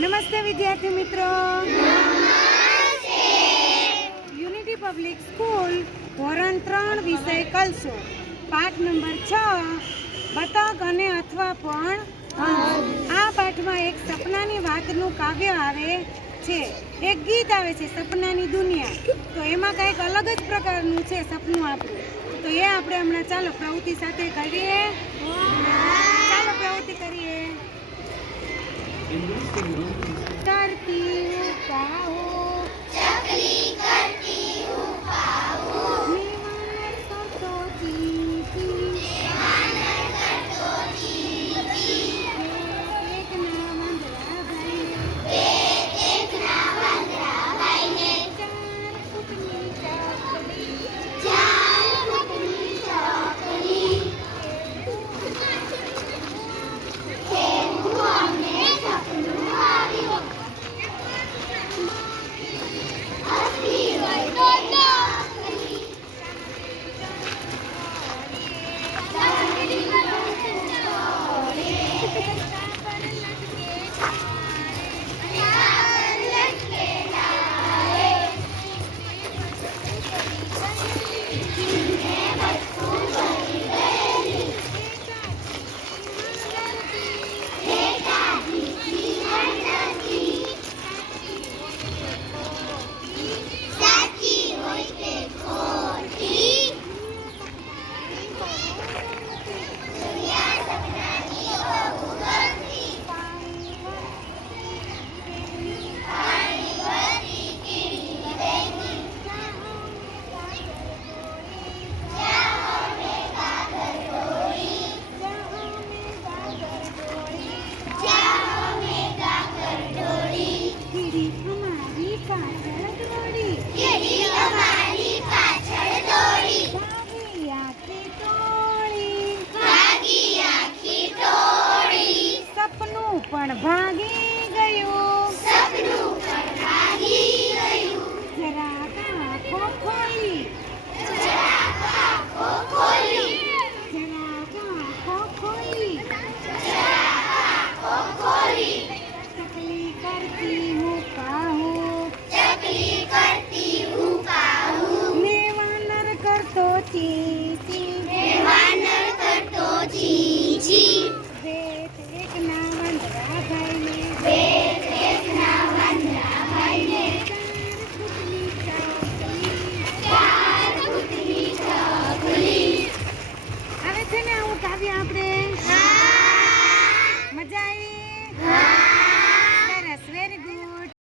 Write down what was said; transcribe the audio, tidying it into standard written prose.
નમસ્તે વિદ્યાર્થી મિત્રો, યુનિટી પબ્લિક સ્કૂલ ધોરણ 3 વિષય કલસો પાઠ નંબર 6 બતક અને અથવા પણ આ પાઠમાં એક સપનાની વાતનું કાવ્ય આવે છે, એક ગીત આવે છે સપનાની દુનિયા. તો એમાં કંઈક અલગ જ પ્રકારનું છે સપનું આપણું. તો એ આપણે હમણાં ચાલો પ્રવૃત્તિ સાથે કરીએ. ચાલો પ્રવૃત્તિ કરીએ. करती हूँ पाओ चकली करती हूँ पाओ मेवानर करतो चीची एक ना वंदरा भाई ने चार फुटनी चकली પણ ભાગી